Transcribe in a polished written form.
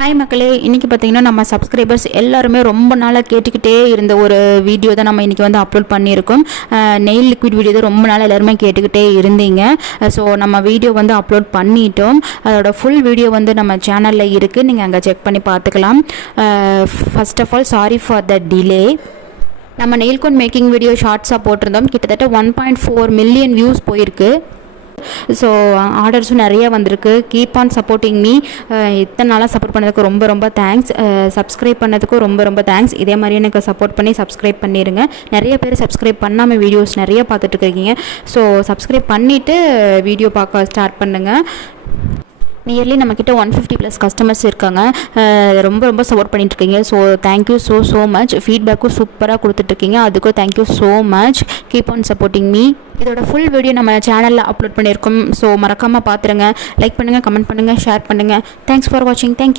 Hi மக்களே, இன்றைக்கி பார்த்தீங்கன்னா நம்ம சப்ஸ்கிரைபர்ஸ் எல்லாருமே ரொம்ப நாளாக கேட்டுக்கிட்டே இருந்த ஒரு வீடியோ தான் நம்ம இன்றைக்கி வந்து அப்லோட் பண்ணியிருக்கோம். நெயில் லிக்விட் வீடியோ தான் ரொம்ப நாள் எல்லாருமே கேட்டுக்கிட்டே இருந்தீங்க. ஸோ நம்ம வீடியோ வந்து அப்லோட் பண்ணிட்டோம். அதோட ஃபுல் வீடியோ வந்து நம்ம சேனலில் இருக்குது, நீங்கள் அங்கே செக் பண்ணி பார்த்துக்கலாம். First of all sorry for the delay. நம்ம நெயில் கோன் மேக்கிங் வீடியோ ஷார்ட்ஸாக போட்டிருந்தோம். கிட்டத்தட்ட 1.4 மில்லியன் வியூஸ் போயிருக்கு. ஸோ ஆர்டர்ஸும் நிறைய வந்திருக்கு. Keep on supporting me. இத்தனை நாளாக சப்போர்ட் பண்ணதுக்கு ரொம்ப ரொம்ப தேங்க்ஸ். சப்ஸ்கிரைப் பண்ணதுக்கும் ரொம்ப ரொம்ப தேங்க்ஸ். இதே மாதிரி எனக்கு சப்போர்ட் பண்ணி சப்ஸ்கிரைப் பண்ணிடுங்க. நிறைய பேர் சப்ஸ்கிரைப் பண்ணாமல் வீடியோஸ் நிறைய பார்த்துட்டு இருக்கீங்க. ஸோ சப்ஸ்கிரைப் பண்ணிவிட்டு வீடியோ பார்க்க ஸ்டார்ட் பண்ணுங்கள். நியர்லி நம்மக்கிட்ட 150+ கஸ்டமர்ஸ் இருக்காங்க. ரொம்ப ரொம்ப சப்போர்ட் பண்ணிட்டுருக்கீங்க. So thank you so much. ஃபீட்பேக்கும் சூப்பராக கொடுத்துட்ருக்கீங்க. அதுக்கும் thank you so much. Keep on supporting me. இதோட ஃபுல் வீடியோ நம்ம சேனலில் அப்லோட் பண்ணியிருக்கோம். ஸோ மறக்காமல் பார்த்துருங்க. லைக் பண்ணுங்கள், கமெண்ட் பண்ணுங்கள், ஷேர் பண்ணுங்கள். தேங்க்ஸ் ஃபார் வாட்சிங். தேங்க்யூ.